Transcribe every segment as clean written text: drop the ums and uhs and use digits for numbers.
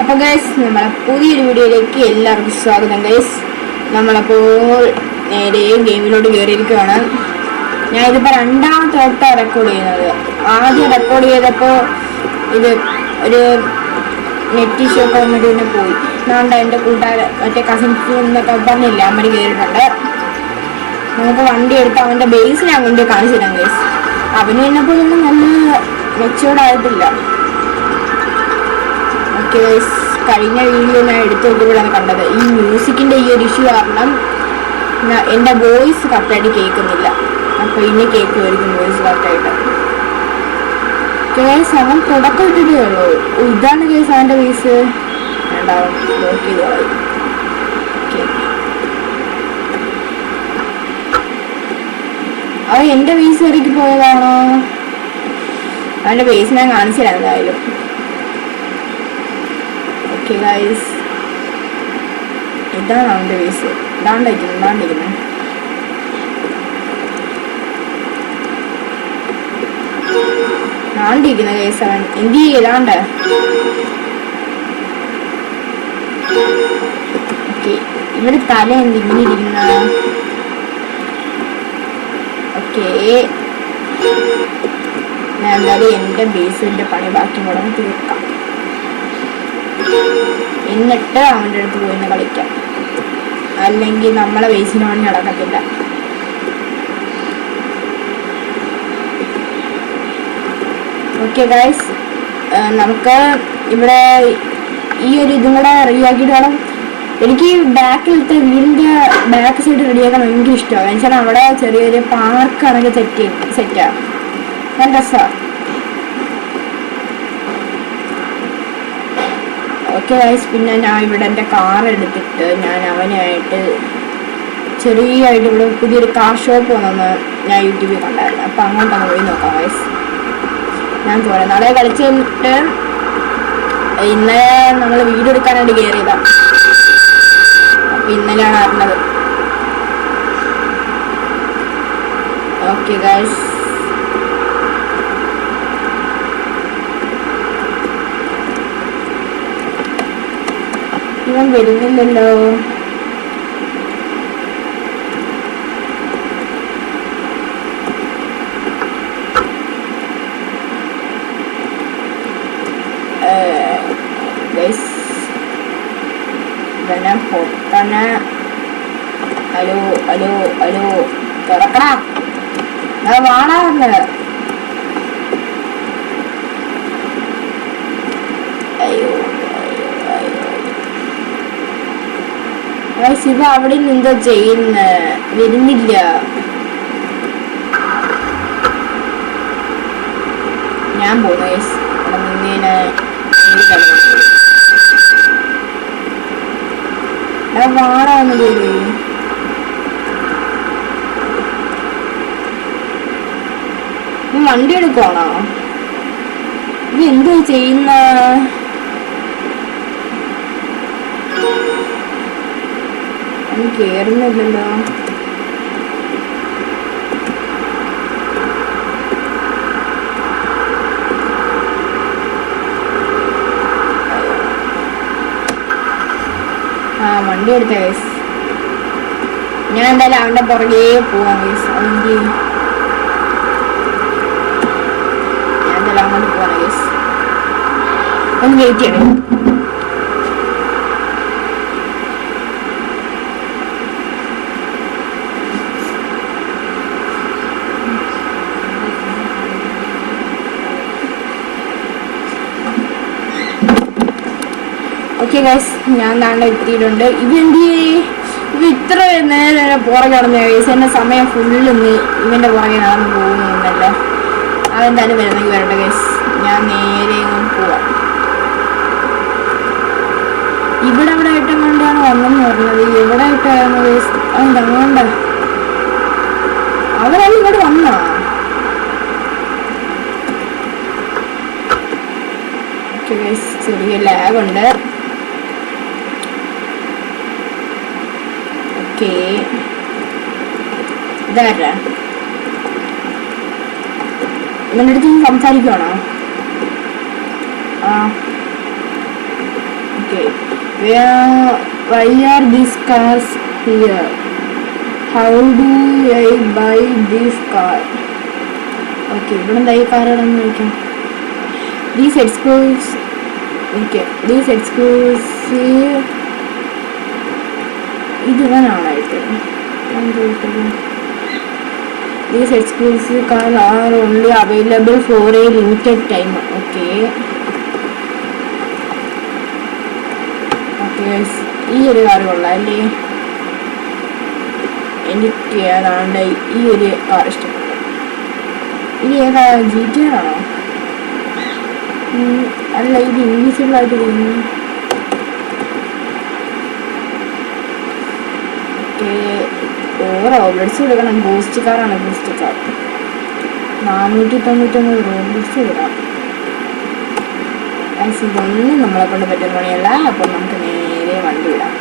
അപ്പോൾ ഗൈസ് നമ്മളെ പുതിയൊരു വീഡിയോയിലേക്ക് എല്ലാവർക്കും സ്വാഗതം. ഗൈസ് നമ്മളപ്പോൾ നേരെ ഗെയിമിലോട്ട് കയറിയിരിക്കുകയാണ്. ഞാൻ ഇതിപ്പോൾ രണ്ടാമത്തെ വട്ടം റെക്കോർഡ് ചെയ്യുന്നത്. ആദ്യം റെക്കോർഡ് ചെയ്തപ്പോൾ ഇത് ഒരു നെറ്റ് ഇഷ്യൂ ഒക്കെ വന്നിട്ട് പിന്നെ പോയി. അതുകൊണ്ട് എൻ്റെ കൂട്ടുകാരൻ മറ്റേ കസിൻസ് എന്നൊക്കെ പറഞ്ഞില്ല, അമ്മ കയറിയിട്ടുണ്ട്. നമുക്ക് വണ്ടി എടുത്ത് അവൻ്റെ ബേസ് ഞാൻ കൊണ്ട് കാണിച്ചു തരാം ഗൈസ്. അവന് എന്നപ്പോൾ ഒന്നും നല്ല മെച്ചുവേർഡ് ആയിട്ടില്ല. ഓക്കെ ഗൈസ്, കഴിഞ്ഞ വീഡിയോ ഞാൻ എടുത്തു നോക്കിയപ്പോഴാണ് കണ്ടത് ഈ മ്യൂസിക്കിൻ്റെ ഈ ഒരു ഇഷ്യൂ കാരണം എൻ്റെ വോയിസ് കറക്റ്റായിട്ട് കേൾക്കുന്നില്ല. അപ്പോൾ ഇനി കേൾക്കുമായിരിക്കും വോയിസ് കറക്റ്റായിട്ട്. കേസ് അവൻ തുടക്കം ഇട്ടിട്ടേ ഉള്ളൂ. ഇതാണ് കേസ് അവൻ്റെ ബേസ്. ഉണ്ടാവും ലോക്ക് ചെയ്ത് കളയും. ഓക്കെ, അവൻ എൻ്റെ ബേസ് ഇറക്കി പോയതാണോ? അവൻ്റെ ബേസ് ഞാൻ കാണിച്ചു തരാം എന്തായാലും. ഓക്കെ ഗൈസ്, ഇതാണ് അവൻ്റെ ബേസ്. ഇതാണ്ടിരിക്കുന്നത് കേസ്. അവൻ എന്ത് ചെയ്താണ്ട്. ഓക്കെ, ഇവിടെ തല എന്തിങ്ങനെ ഇരിക്കുന്ന. ഓക്കെ, ഞാൻ എന്തായാലും എൻ്റെ ബേസിൻ്റെ പണി ബാക്കി കൂടെ തീർക്കാം. എന്നിട്ട് അവൻ്റെ അടുത്ത് പോയിന്ന് കളിക്കാം, അല്ലെങ്കിൽ നമ്മളെ ബേസിന് പണി നടക്കത്തില്ല. ഓക്കെ ഗൈസ്, നമുക്ക് ഇവിടെ ഈ ഒരു ഇതും കൂടെ റെഡിയാക്കിയിട്ട് വേണം. എനിക്ക് ബാക്കിലത്തെ വീടിൻ്റെ ബാക്ക് സൈഡ് റെഡിയാക്കാൻ ഭയങ്കര ഇഷ്ടമാണ്. എന്നുവെച്ചാൽ അവിടെ ചെറിയൊരു പാർക്കാണെങ്കിൽ സെറ്റാണ്, നല്ല രസമാണ്. ഓക്കെ ഗൈസ്, പിന്നെ ഞാൻ ഇവിടെ എൻ്റെ കാർ എടുത്തിട്ട് ഞാൻ അവനായിട്ട് ചെറിയായിട്ട് ഇവിടെ പുതിയൊരു കാർ ഷോപ്പ് വന്നെന്ന് ഞാൻ യൂട്യൂബിൽ കണ്ടായിരുന്നു. അപ്പം അങ്ങോട്ടൊന്ന് പോയി നോക്കാം ഗൈസ്. ഞാൻ പോരാ നാളെ കളിച്ച് കഴിഞ്ഞിട്ട് ഇന്നലെ നമ്മൾ വീഡിയോ എടുക്കാനായിട്ട് കയറിയതാണ്. അപ്പം ഇന്നലെയാണ് അറിഞ്ഞത്. ഓക്കെ ഗൈസ്, ഇവൻ വരുന്നില്ലല്ലോ. പൊട്ടന. ഹലോ ഹലോ ഹലോ, തുറക്കടാ, അത് വാണാന്ന്. അയ്യോ ശിവ, അവിടെ നിന്നെന്തോ ചെയ്യുന്ന, വരുന്നില്ല. ഞാൻ പോകുന്നു ഗൈസ്. അവിടെ നിന്നേനെ വാടാന്ന് പോയി. വണ്ടി എടുക്കുവാണോ? ഇത് എന്തോ ചെയ്യുന്ന? കേറുന്നില്ലല്ലോ. വണ്ടി എടുത്ത കേസ്. ഞാൻ എന്തായാലും അവൻ്റെ പുറകെ പോവാം കേസ്. അതെങ്കിൽ ഞാൻ എന്തായാലും അങ്ങോട്ട് പോവാണ് കേസ്. ഒന്ന് വെയിറ്റ് ചെയ്യണം. ഓക്കെ ഗൈസ്, ഞാൻ താണ്ടെ എത്തിയിട്ടുണ്ട്. ഇത് ഇത്ര നേരം പുറകെ നടന്ന ഗൈസ്. എൻ്റെ സമയം ഫുള്ള് ഇവൻ്റെ പുറകെ നടന്ന് പോകുന്നുണ്ടല്ലോ. അതെന്തായാലും വരുന്നെങ്കിൽ വരട്ടെ ഗൈസ്. ഞാൻ നേരെ പോവാം. ഇവിടെ ആയിട്ട് കൊണ്ടാണ് വന്നെന്ന് പറഞ്ഞത്. എവിടെ ആയിട്ടായിരുന്നു ഗൈസ്? അതുകൊണ്ട് അവരത് ഇങ്ങോട്ട് വന്നാ. ഓക്കെ ഗൈസ്, ചെറിയ ലാഗുണ്ട്. ഓക്കെ, ഇതാരാ? ഇവൻ്റെ അടുത്ത് സംസാരിക്കുവാണോ? Okay. Why are these cars here? How do I buy this car? Okay, ഇവിടെ എന്താ ഈ കാർ ഇടാന്ന് ചോദിക്കാം. These exclusive. Okay, these exclusive. ഇത് ഇവനാണായിട്ട്. These exclusive cars are only available for a limited time. Okay. Okay, ഈ ഒരു car കൊള്ളാം അല്ലേ? എനിക്ക് ഏതാണ്ട് ഈ ഒരു കാർ ഇഷ്ടപ്പെട്ടു. ഇനി ഏതാ GTR ആണോ? അല്ല, ഇത് ഇൻവിസിബിൾ ആയിട്ട് തോന്നുന്നു. റോബർട്സ് കൊടുക്കണം. ബൂസ്റ്റ് കാറാണ്. ബൂസ്റ്റ് കാർ 499 റോബർട്സ് കൊടുക്കാം. ഇതൊന്നും നമ്മളെ കൊണ്ട് പറ്റുന്ന പണിയല്ല. അപ്പം നമുക്ക് നേരെ വണ്ടി വിടാം.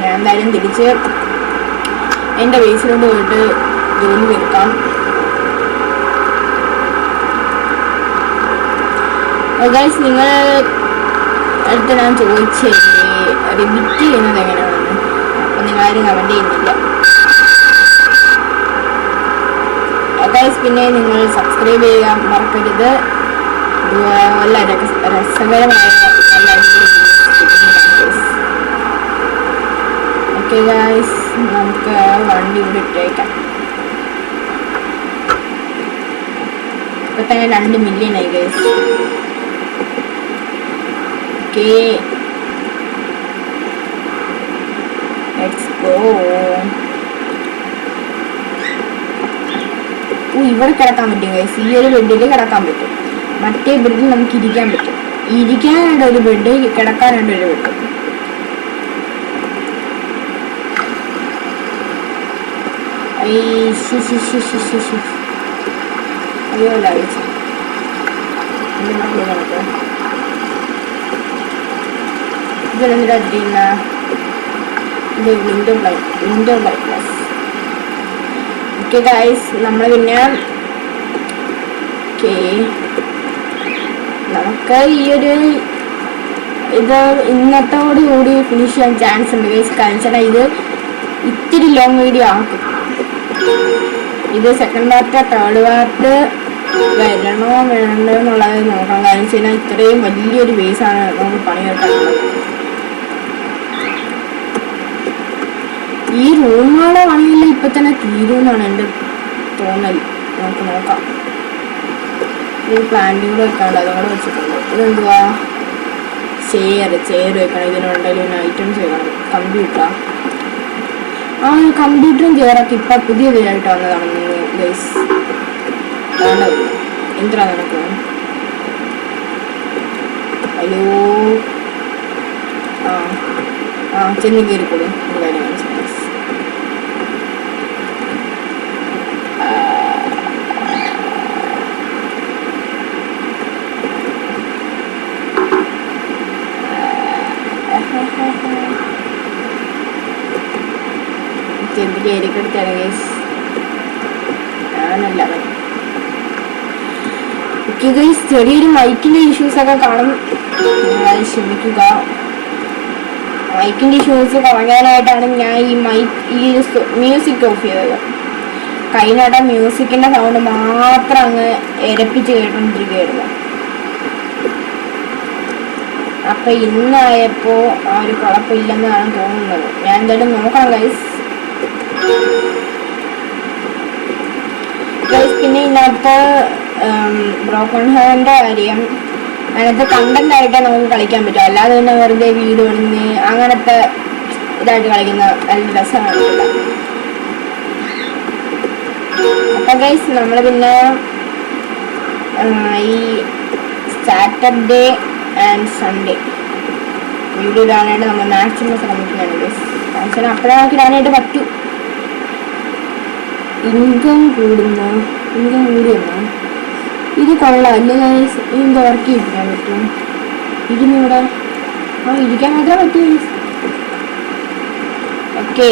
ഞാൻ എന്തായാലും തിരിച്ച് എൻ്റെ ബേസിലോട്ട് പോയിട്ട് ജോലി തീർക്കാം. ഗൈസ്, നിങ്ങൾ അടുത്ത് ഞാൻ ചോദിച്ചില്ലേ റിബിറ്റ് ചെയ്യുന്നത് എങ്ങനെയാണെന്ന്. അപ്പം നിങ്ങളാരും കമൻറ്റ് ചെയ്യുന്നില്ല. ഗൈസ്, പിന്നെ നിങ്ങൾ സബ്സ്ക്രൈബ് ചെയ്യാൻ മറക്കരുത്. നല്ല രസകരമായ ഓക്കെ ഗൈസ്, നമുക്ക് വണ്ടി ഇവിടെ ഇട്ടേക്കാം. ഇപ്പൊ തന്നെ 2 മില്യൺ ആയി ഗൈസ്. Okay, let's go. ഇവിടെ കിടക്കാൻ പറ്റും ഗൈസ്. ഈ ഒരു ബെഡിൽ കിടക്കാൻ പറ്റും. മറ്റേ ബെഡിൽ നമുക്ക് ഇരിക്കാൻ പറ്റും. ഇരിക്കാനായിട്ട് ഒരു ബെഡ്, കിടക്കാനായിട്ട് ഒരു ബെഡ്. അയ്യോ ലാഭിച്ചു. ഇതെന്തിനാ ചെയ്യുന്ന? ഇത് വിൻഡോ ബ്രൈറ്റ്നസ്. ഓക്കെ ഗൈസ്, നമ്മൾ പിന്നെ നമുക്ക് ഈ ഒരു ഇത് ഇന്നത്തോടുകൂടി ഫിനിഷ് ചെയ്യാൻ ചാൻസ് ഉണ്ട് ഗൈസ്. കാരണം ഇത് ഇത്തിരി ലോങ് വീഡിയോ ആക്കും. ഇത് സെക്കൻഡ് പാർട്ട് തേർഡ് പാർട്ട് വരണോ വേണ്ടോ എന്നുള്ളത് നോക്കാം. കാരണം വെച്ച് കഴിഞ്ഞാൽ ഇത്രയും വലിയൊരു ബേസാണ് നമുക്ക് പണിയെടുക്കാനുള്ളത്. ഈ റൂമുകളുടെ പണിയില്ല ഇപ്പൊ തന്നെ തീരുമെന്നാണ് എൻ്റെ തോന്നൽ. നമുക്ക് നോക്കാം. ഈ പ്ലാന്റും കൂടെ വെക്കാണ്ട് അതും കൂടെ വെച്ചിട്ടുണ്ട്. ഇതെന്തുവാ? ചെയർ വെക്കണം. ഇതിനുണ്ടെങ്കിൽ ഐറ്റംസ് വെക്കണം. കമ്പ്യൂട്ടർ. കമ്പ്യൂട്ടറും ചെയറൊക്കെ ഇപ്പൊ പുതിയതായിട്ട് വന്നതാണ് ഗൈസ്. എന്തിനാ നടക്കുക? ഹലോ, ചെന്ന് കയറിക്കൊള്ളു. കാര്യം ചെന്ന് കയറിക്കെടുത്താണ് ഗൈസ്. ഞാനല്ല ഓക്കെ ഗൈസ്, ചെറിയൊരു മൈക്കിൻ്റെ ഇഷ്യൂസൊക്കെ കാണും. ക്ഷമിക്കുക. മൈക്കിൻ്റെ ഇഷ്യൂസ് കുറഞ്ഞാനായിട്ടാണ് ഞാൻ ഈ മ്യൂസിക് ഓഫ് ചെയ്തത്. കഴിഞ്ഞിട മ്യൂസിക്കിൻ്റെ സൗണ്ട് മാത്രം അങ്ങ് എരപ്പിച്ച് കേട്ടോണ്ടിരിക്കുകയായിരുന്നു. അപ്പം ഇന്നായപ്പോൾ ആ ഒരു കുഴപ്പമില്ലെന്നാണ് തോന്നുന്നത്. ഞാൻ എന്തായാലും നോക്കാം ഗൈസ്. പിന്നെ ഇതിനകത്ത് ബ്രോക്കൺ ഹേറിൻ്റെ കാര്യം, അതിനകത്ത് കണ്ടന്റ് ആയിട്ട് നമുക്ക് കളിക്കാൻ പറ്റും. അല്ലാതെ തന്നെ വെറുതെ വീഡിയോ ഇടുന്ന അങ്ങനത്തെ ഇതായിട്ട് കളിക്കുന്ന നല്ല രസമാണ്. അപ്പൊ ഗൈസ്, നമ്മൾ പിന്നെ ഈ സാറ്റർഡേ ആൻഡ് സൺഡേ വീഡിയോ ഇടാനായിട്ട് നമ്മൾ മാക്സിമം ശ്രമിക്കുന്നുണ്ട് ഗൈസ്. കാരണം അപ്പോഴേ നമുക്ക് ഇടാനായിട്ട് പറ്റൂ. ഇൻകം കൂടിയെന്നോ? ഇത് കൊള്ളാം അല്ലേ ഗൈസ്? ഇതിൻ്റെ വർക്ക് ചെയ്യിപ്പിക്കാൻ പറ്റും. ഇരുന്നൂടെ ഇരിക്കാൻ മാത്രമേ പറ്റൂ ഗൈസ്. ഓക്കെ,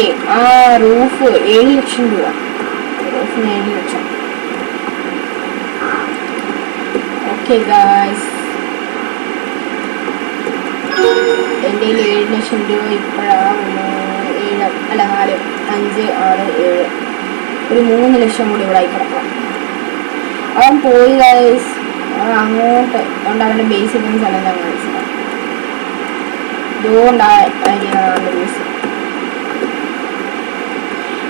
റൂഫ് 7 ലക്ഷം രൂപ. 7 ലക്ഷം. ഓക്കെ ഗായ്സ്, എൻ്റെ 7 ലക്ഷം രൂപ ഇപ്പോഴാണ് 7 അല്ല 4 5 6 7 ഒരു 3 ലക്ഷം കൂടി ഇവിടെ ആയി കിടക്കണം. അവൻ പോയി ഗായ്സ്, അവൻ അങ്ങോട്ട് അതുകൊണ്ട് അവൻ്റെ ബേസിൽ നിന്ന് സ്ഥലം ഞാൻ കാണിച്ചത്. ഇതുകൊണ്ടായിരിക്കും അവൻ്റെ ബേസ്.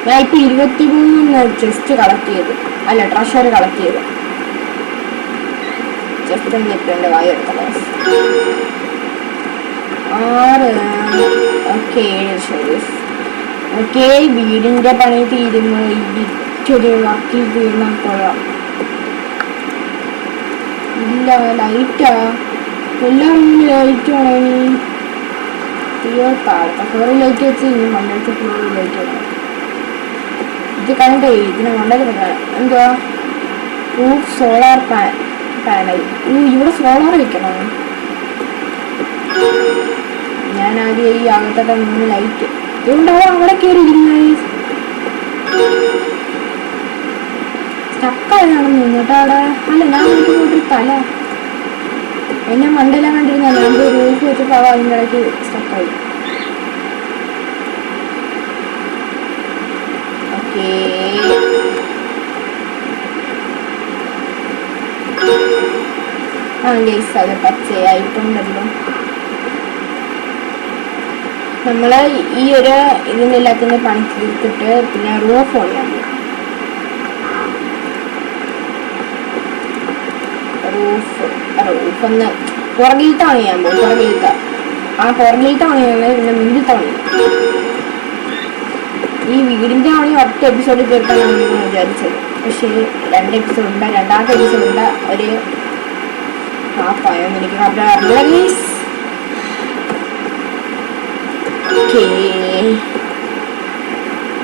ഞാൻ ഇപ്പം 23 ചെസ്റ്റ് കളക്ട് ചെയ്തു, അല്ല ട്രഷർ കളക്ട് ചെയ്തു. ചെസ്റ്റ് എന്നിട്ട് എൻ്റെ വായ എടുത്തത് 6 ഓക്കെ 7 ലക്ഷം. ഓക്കെ, വീടിൻ്റെ പണി തീരുന്നു. ഇറ്റൊരു വർക്കിൽ തീർന്നാൽ കൊള്ളാം. ഇല്ല ലൈറ്റാ, എല്ലാം ലൈറ്റ് വേണം. അയ്യോ, താഴത്തെ ഫ്ലോറിൽ ലൈറ്റ് വെച്ച് ഇനി മണ്ടത്തെ ഫ്ലോറിൽ ലൈറ്റ് വേണം. ഇത് കണ്ടേ, ഇതിനെ മണ്ടൊക്കെ എന്തുവാ റൂഫ് സോളാർ പാനൽ. ഇവിടെ സോളാർ വെക്കണം. ഞാൻ ആദ്യം ഈ അകത്തത്തെ 3 ലൈറ്റ് ഇതുകൊണ്ടാവും അവിടെ കയറി ഇരിക്കുന്നത്. സ്റ്റക്കാണെന്ന് തോന്നിട്ട് അവിടെ. അല്ല, ഞാൻ എനിക്ക് പോയിട്ട് തല എന്നെ മണ്ടെല്ലാം കണ്ടിരുന്ന ഞാൻ പോയി റൂഫ് വെച്ചപ്പോൾ അതിൻ്റെ ഇടയ്ക്ക് സ്റ്റക്കായി. ഓക്കേ, ഗൈസ് അത് പച്ചയായിട്ടുണ്ടല്ലോ. നമ്മൾ ഈ ഒരു ഇതിൻ്റെ എല്ലാത്തിൻ്റെ പണി തീർത്തിട്ട് പിന്നെ റൂഫ് പണിയാൻ പോകും. റൂഫ് ഒന്ന് പുറകിലത്തെ പണിയാൻ പോകും. പുറകിലത്തെ പണിയാണ് പിന്നെ മുന്നിലത്തെ പണി. ഈ വീടിൻ്റെ പണി ഒറ്റ എപ്പിസോഡിൽ തീർക്കാനാണ് ഞാൻ വിചാരിച്ചത്. പക്ഷേ 2 എപ്പിസോഡുണ്ട്. രണ്ടാമത്തെ എപ്പിസോഡിൻ്റെ ഒരു ഹാഫായെന്ന് എനിക്ക് അറിയില്ല.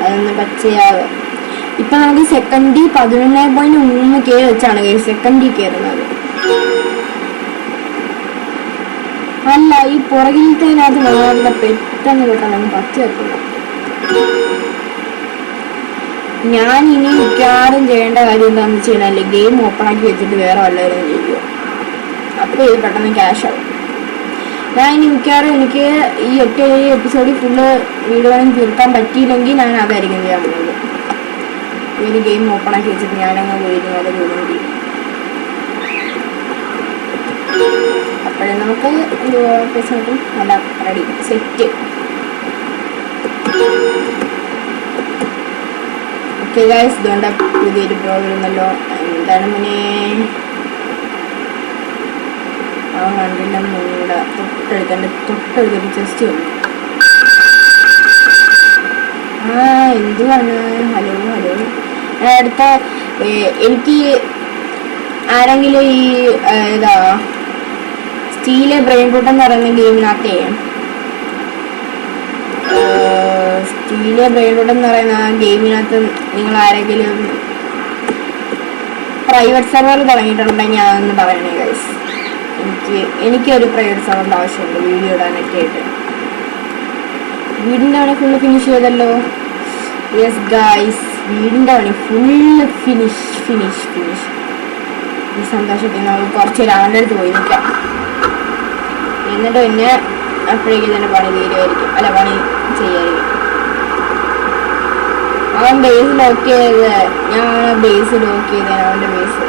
അതൊന്ന് പച്ചയാകും. ഇപ്പൊ നമുക്ക് സെക്കൻഡ് 11.3K വെച്ചാണ് സെക്കൻഡ് കയറുന്നത്. അല്ല, ഈ പുറകിലത്തേനകത്ത് വളരെ പെട്ടെന്ന് പച്ച വെക്കുന്നു. ഞാൻ ഇനി മിക്കവാറും ചെയ്യേണ്ട കാര്യം എന്താണെന്ന് വെച്ച് കഴിഞ്ഞാൽ ഗെയിം ഓപ്പൺ ആക്കി വെച്ചിട്ട് വേറെ വല്ലവരും ചെയ്യുക. അപ്പോൾ ഇത് പെട്ടെന്ന് ക്യാഷ് ആവും. ഞാൻ ഇനി മിക്കവാറും എനിക്ക് ഈ 8 എപ്പിസോഡിൽ ഫുള്ള് വീഡിയോ തീർക്കാൻ പറ്റിയില്ലെങ്കിൽ ഞാൻ അതായിരിക്കും ചെയ്യാൻ പോകുന്നത്. ഒരു ഗെയിം ഓപ്പൺ ആക്കി വെച്ചിട്ട് ഞാനങ്ങ് പോയിരുന്നു അത് ജോലി ചെയ്യും. അപ്പോഴേ നമുക്ക് പൈസ കിട്ടും. നല്ല റെഡി സെറ്റ്. ഓക്കെ ഗൈസ്, ഇതുകൊണ്ട് പുതിയൊരു പ്രോഗ്രാം ഉണ്ടല്ലോ. എന്താണ് മുന്നേ ആ കണ്ടില്ല, മൂടെ തൊട്ടടുത്തൊരു ചെസ്റ്റ് വന്നു. എന്തുവാണ്? ഹലോ അടുത്ത എനിക്ക് ആരെങ്കിലും ഈ ഇതാ സ്റ്റീലെ ബ്രെയിൻ റൂട്ട് എന്ന് പറയുന്ന ഗെയിമിനകത്തേ നിങ്ങൾ ആരെങ്കിലും പ്രൈവറ്റ് സെർവർ തുടങ്ങിയിട്ടുണ്ടെങ്കിൽ അതൊന്ന് പറയണേ ഗൈസ്. എനിക്കൊരു പ്രൈവറ്റ് സെർവറിൻ്റെ ആവശ്യമുണ്ട് വീഡിയോ ഇടാനൊക്കെ ആയിട്ട്. വീടിൻ്റെ പണി ഫുള്ള് ഫിനിഷ് ചെയ്തല്ലോ. യെസ് ഗൈസ്, വീടിൻ്റെ പണി ഫുള്ള് ഫിനിഷ്. ഈ സന്തോഷത്തിൽ നമുക്ക് കുറച്ച് അവൻ്റെ അടുത്ത് പോയി നിൽക്കാം. എന്നിട്ട് പിന്നെ അപ്പോഴേക്കും തന്നെ പണി തീരുമായിരിക്കും. അല്ല, പണി ചെയ്യായിരിക്കും. അവൻ ബേസ് ലോക്ക് ചെയ്ത് ഞാൻ ബേസ് ലോക്ക് ചെയ്തേനെ. അവൻ്റെ ബേസ്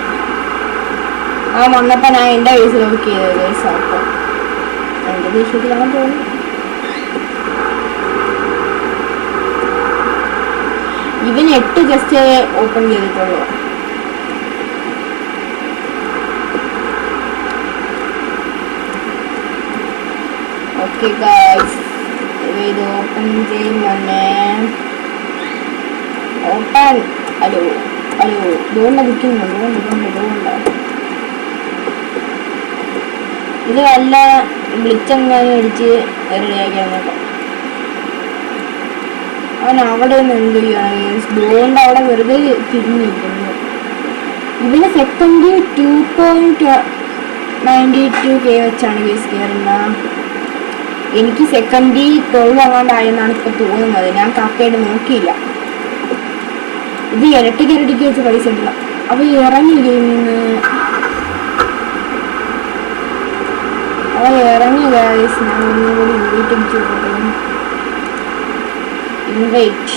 അവൻ വന്നപ്പോൾ ഞാൻ എൻ്റെ ബേസ് ലോക്ക് ചെയ്തത് ബേസ്. അപ്പം അതിൻ്റെ ദേഷ്യത്തിലാണ് തോന്നുന്നു. ഇവൻ 8 ജസ്റ്റ് ഓപ്പൺ ചെയ്തിട്ടുള്ളൂ. ഓക്കെ ഗൈസ്, ഇത് ഓപ്പൺ ചെയ്യും തന്നെ. ഓപ്പൺ. ഹലോ ഇതുകൊണ്ട് നിൽക്കുന്നു. ഇതുകൊണ്ട് ഇത് വല്ല വിളിച്ചെങ്ങാനും അടിച്ച് റെഡിയാക്കിയാൽ നോക്കാം. അവൻ അവിടെ നിന്ന് എന്ത് ചെയ്യാണ്? ഇതുകൊണ്ട് അവിടെ വെറുതെ തിരിഞ്ഞിരിക്കുന്നു. ഇതിന് സെക്കൻഡ് 2.92K വെച്ചാണ് കേസ് കയറുന്നത്. എനിക്ക് സെക്കൻഡ് 12 അങ്ങാണ്ടായെന്നാണ് ഇപ്പൊ തോന്നുന്നത്. ഞാൻ കറക്റ്റായിട്ട് നോക്കിയില്ല. ഇത് ഇരട്ടിക്ക് വെച്ച് പൈസ ഇട്ടില്ല. അവ ഇറങ്ങി ഗെയിമിൽ നിന്ന്, അവ ഇറങ്ങി ഗൈസ്. ഞാൻ ഒന്നുകൂടി ഇൻവൈറ്റ് അടിച്ചു കൊടുക്കും. ഇൻവൈറ്റ്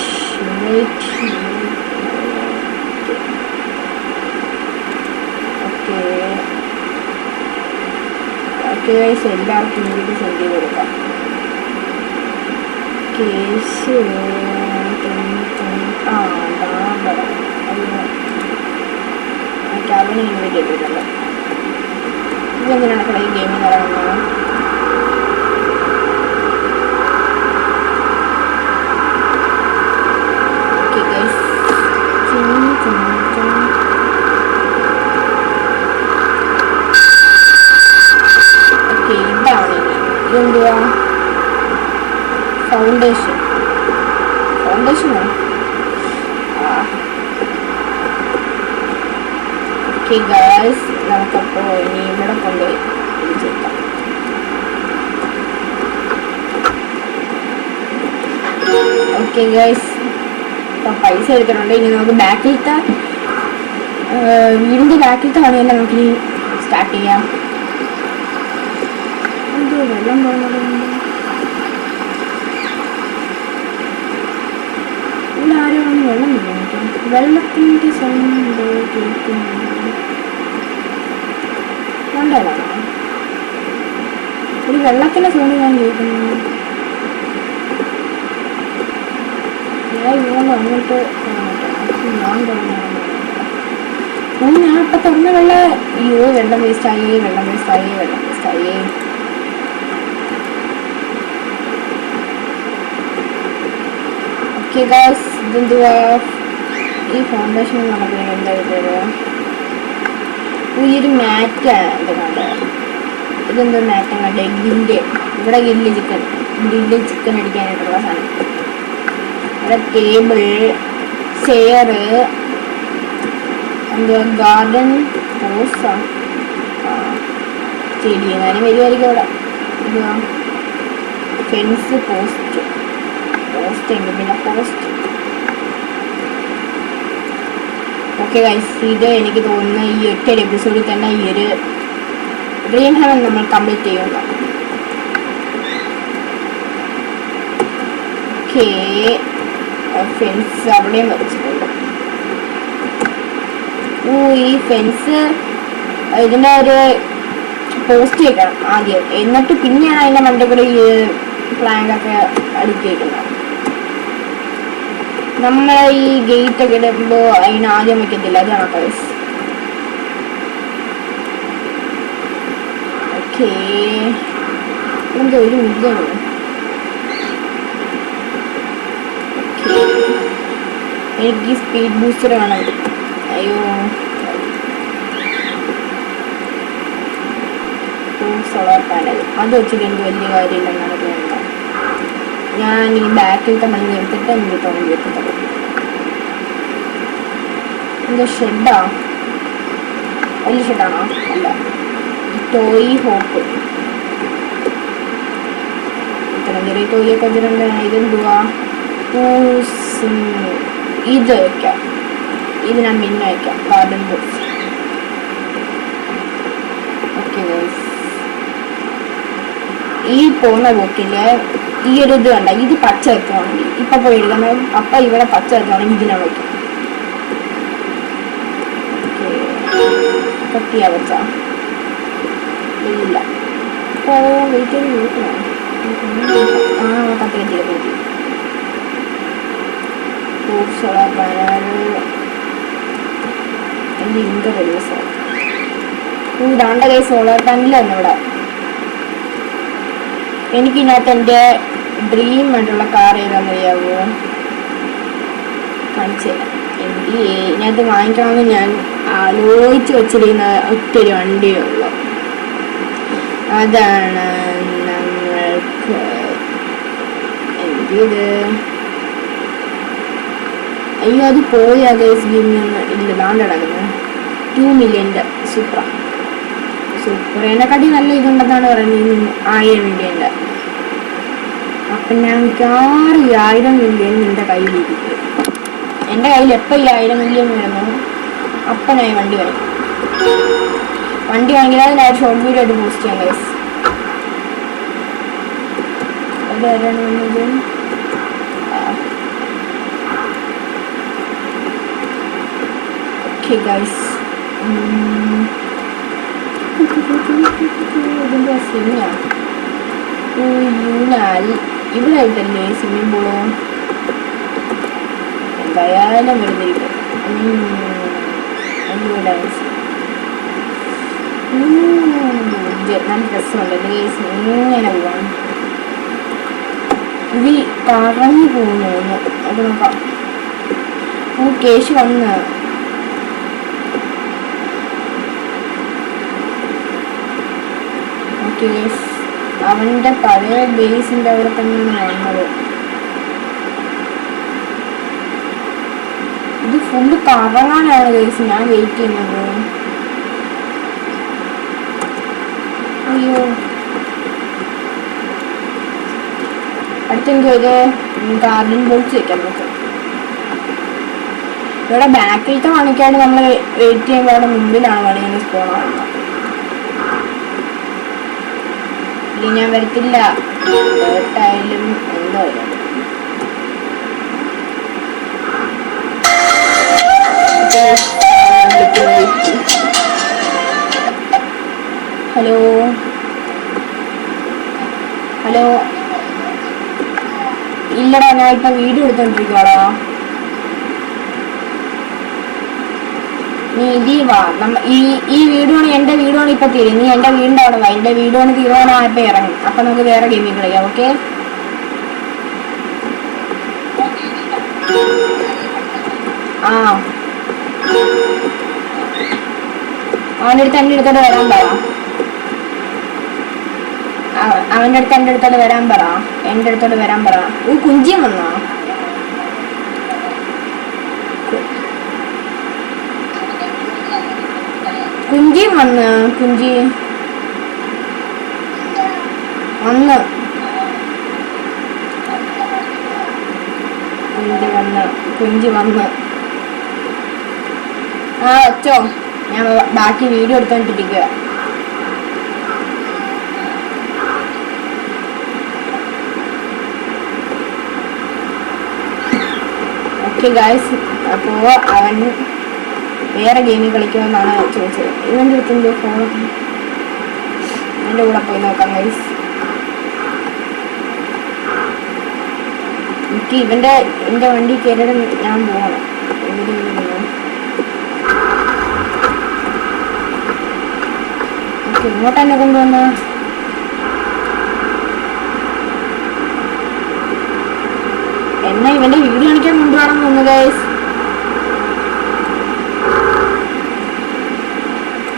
ഓക്കെ ഗൈസ്, എല്ലാവർക്കും ഇൻവൈറ്റ് സെൻഡ് ചെയ്ത് കൊടുക്കാം. കേസ് അവനെ ഇൻവൈറ്റ് ചെയ്തിട്ടുണ്ട്. ഇതെന്തിനാണ് കട ഈ ഗെയിമിൽ ഇറങ്ങുന്നത്? ഓക്കെ ഗൈസ്, ഓക്കെ ഇതാണ്. ഇതെന്തുവാ? ഫൗണ്ടേഷനോ? ഓക്കെ ഗൈസ്, നമുക്കപ്പോൾ ഇനി ഇവിടെ കൊണ്ടുപോയി ചെയ്താം. ഓക്കെ ഗൈസ്, ഇപ്പം പൈസ എടുത്തിട്ടുണ്ട്. ഇനി നമുക്ക് വീടിൻ്റെ ബാക്കിലത്തെ പണിയെല്ലാം നമുക്കിനി സ്റ്റാർട്ട് ചെയ്യാം. എന്തോ വെള്ളം പോകുന്നത് ഇവിടെ ആരും വെള്ളം പോകുന്നു. വെള്ളത്തിൻ്റെ സൗണ്ട് കേൾക്കുന്നു. കൊണ്ടതാണോ ഒരു വെള്ളത്തിൻ്റെ സൗണ്ട് ഞാൻ കേൾക്കുന്നു? ഞാൻ ഇങ്ങോട്ട് വന്നിട്ട് ഞാൻ ഇപ്പം തുറന്ന വെള്ളം. അയ്യോ, വെള്ളം വേസ്റ്റായി. ഓക്കെ ഗൈസ്, ഇതെന്തുവാ ഈ ഫൗണ്ടേഷൻ നടക്കുന്നത്? എന്താ ഇത്? ഈ ഒരു മാറ്റാണ് ഇത് കണ്ടത്. ഇതെന്തോ മാറ്റം കണ്ടേ? ഇവിടെ ഗ്രില്ല് ചിക്കൻ അടിക്കാനായിട്ടുള്ള സാധനം. ഇവിടെ ടേബിൾ, ചെയർ, എന്തുവാ ഗാർഡൻ പോസാ, ചെടി എങ്ങാനും വരുമായിരിക്കും അവിടെ. എന്തുവാ ഫെൻസ്, പോസ്റ്റ് ഉണ്ട്, പിന്നെ പോസ്റ്റ്. ഓക്കെ ഗൈസ്, ഇത് എനിക്ക് തോന്നുന്നു ഈ ഒറ്റ എപ്പിസോഡിൽ തന്നെ ഈ ഒരു ഡ്രീം ഹെവൻ നമ്മൾ കംപ്ലീറ്റ് ചെയ്യുന്നു. ഓക്കെ, ഫെൻസ് അവിടെയും വെച്ചിട്ടുണ്ട്. ഈ ഫെൻസ് ഇതിൻ്റെ ഒരു പോസ്റ്റ് വെക്കണം ആദ്യം, എന്നിട്ട് പിന്നെയാണ് അതിൻ്റെ മണ്ടയിൽ കൂടെ ഈ പ്ലാങ്കൊക്കെ അടുക്കി വയ്ക്കുന്നത്. നമ്മൾ ഈ ഗേറ്റ് ഒക്കെ ഇടുമ്പോൾ അതിന് ആദ്യം വയ്ക്കത്തില്ല, അത് കണക്കാ ഗൈസ്. ഓക്കെ, എന്തോ ഒരു മില്ലാണ്. എനിക്ക് സ്പീഡ് ബൂസ്റ്റർ വേണം. അയ്യോ, സോളാർ പാനൽ അത് വെച്ചിട്ട് എനിക്ക് വലിയ കാര്യമില്ലെന്നാണ് തോന്നുന്നത്. ഞാൻ ഈ ബാക്കിലത്തെ മണി എടുത്തിട്ട് എനിക്ക് തോന്നി വെക്കത്തുള്ളൂ. എന്താ ഷെഡാ? വലിയ ഷെഡാണോ? അല്ല, ടോയ് ഹോപ്പ്. ഇത്ര ചെറിയ ടോയൊക്കെ വെച്ചിട്ടുണ്ട്. ഇതെന്തുവാ? ഇത് വയ്ക്കാം, ഇത് ഞാൻ പിന്നെ വയ്ക്കാം. Garden box. ഓക്കെ ഗൈസ്, ഈ പോകുന്ന ബോക്കില് ഈ ഒരു ഇത് കണ്ട, ഇത് പച്ച വെക്കുവാണെങ്കിൽ ഇപ്പൊ പോയി എടുക്കുന്നത്. അപ്പൊ ഇവിടെ പച്ച വെക്കുവാണെങ്കിൽ ഇതിനെ വയ്ക്കും. കത്തിയാ വെച്ച ഇല്ല. അപ്പോ വെയിറ്റ് ചെയ്ത് നോക്കണോ? കത്തി സോളാർ പാനൽ ലിങ്ക് റിലീസ്. ഇതാണ്ട കൈ സോളാർ പാനലാണ് ഇവിടെ. എനിക്കിതിനകത്ത് എൻ്റെ ഡ്രീം ആയിട്ടുള്ള കാർ ഏതാണെന്ന് അറിയാവോ? കാണിച്ചു തരാം. എനിക്ക് ഇതിനകത്ത് വാങ്ങിക്കണമെന്ന് ഞാൻ ആലോചിച്ച് വെച്ചിരിക്കുന്ന ഒറ്റൊരു വണ്ടിയേ ഉള്ളൂ. അതാണ് നമ്മൾക്ക് എനിക്കിത്. അയ്യോ, അത് പോയി. ആ ഗൈസ് ഗെയിമിൽ നിന്ന് ഇല്ല, ദാണ്ട് കിടക്കുന്നത് 2 മില്യൻ്റെ സൂപ്പറിനെക്കാട്ടി നല്ല ഇതുണ്ടെന്നാണ് പറയുന്നത്. 1000 മില്യൻ്റെ. അപ്പം ഞാൻ 1000 മില്യൺ എൻ്റെ കയ്യിലിരിക്കും. എൻ്റെ കയ്യിൽ എപ്പോൾ ഈ 1000 മില്യൺ വരുന്നു അപ്പം ഞാൻ വണ്ടി വാങ്ങി. വണ്ടി വാങ്ങിയാൽ ഞാൻ ഷോർട്ട് വീഡിയോ ആയിട്ട് പോസ്റ്റ് ചെയ്യാം ഗൈസ്. അതാരാണ് വന്നത്? ഓക്കെ ഗൈസ്, ഇതിൻ്റെ സിമ്മിയാണ് ഇവിടെ ആയിട്ടല്ലേ സ്വിമ്മിംഗ് പൂളോ? എന്തായാലും വരുന്നിരിക്കും. നല്ല രസമുണ്ട് ഗൈസ്. ഇങ്ങനെ പോവാണ്, ഇത് കറങ്ങി പോകുന്നു. അത് നോക്കാം. കേശു വന്ന് ഓക്കെ ഗൈസ്, അവൻ്റെ പഴയ ബേസിൻ്റെ അവിടെ തന്നെയാണ് വന്നത്. ഇത് ഫുള്ള് കറങ്ങാനാണ് ഗൈസ് ഞാൻ വെയിറ്റ് ചെയ്യുന്നത്. അയ്യോ, അടുത്തെനിക്ക് ഒരു ഗാർഡൻ ബോക്സ് വെക്കാൻ നോക്കാം. ഇവിടെ ബാക്കിലത്തെ പണിക്കായിട്ട് നമ്മൾ വെയിറ്റ് ചെയ്യുമ്പോൾ അവിടെ മുമ്പിലാണ് പണിയാണ് സ്പോണാവുന്നത്. ഇനി ഞാൻ വരത്തില്ല, ഏട്ടായാലും എന്തായാലും. ഹലോ ഹലോ, ഇല്ലടാ ഞാൻ ഇപ്പൊ വീഡിയോ എടുത്തോണ്ടിരിക്കുവാടാ. നീ ഇതീ വാ, ഈ വീഡിയോ ആണ് എന്റെ വീഡിയോ ആണ് ഇപ്പൊ തീരും. നീ എന്റെ വീടിന്റെ അവിടെ വാ, എന്റെ വീഡിയോ ആണ് തീരുവാനായപ്പോ ഇറങ്ങും. അപ്പൊ നമുക്ക് വേറെ ഗെയിമിൽ കളിക്കാം. ഓക്കെ, ആ അവൻ്റെ അടുത്ത് എൻ്റെ അടുത്തോട്ട് വരാൻ പറ. അവൻ്റെ അടുത്ത് എൻ്റെ അടുത്തോട്ട് വരാൻ പറ. എൻ്റെ അടുത്തോട്ട് വരാൻ പറ. കുഞ്ചിയും വന്നോ? കുഞ്ചിയും വന്ന് കുഞ്ചി വന്ന് കുഞ്ചി വന്ന് ആ ഒച്ചോ, ഞാൻ ബാക്കി വീഡിയോ എടുത്തോണ്ടിരിക്കുക. ഓക്കെ ഗായ്സ്, അപ്പോൾ അവൻ വേറെ ഗെയിമിൽ കളിക്കുമെന്നാണ് ചോദിച്ചത്. ഇവൻ്റെ അടുത്ത് ഫോൺ എൻ്റെ കൂടെ പോയി നോക്കാം ഗൈസ്. എനിക്ക് എൻ്റെ വണ്ടി കയറിയിട്ട് ഞാൻ പോകണം. ഇങ്ങോട്ട് തന്നെ കൊണ്ടുവന്ന എന്നെ ഇവന്റെ വീഡിയോ കാണിക്കാൻ കൊണ്ടുപോകണം തോന്നുന്നു ഗൈസ്.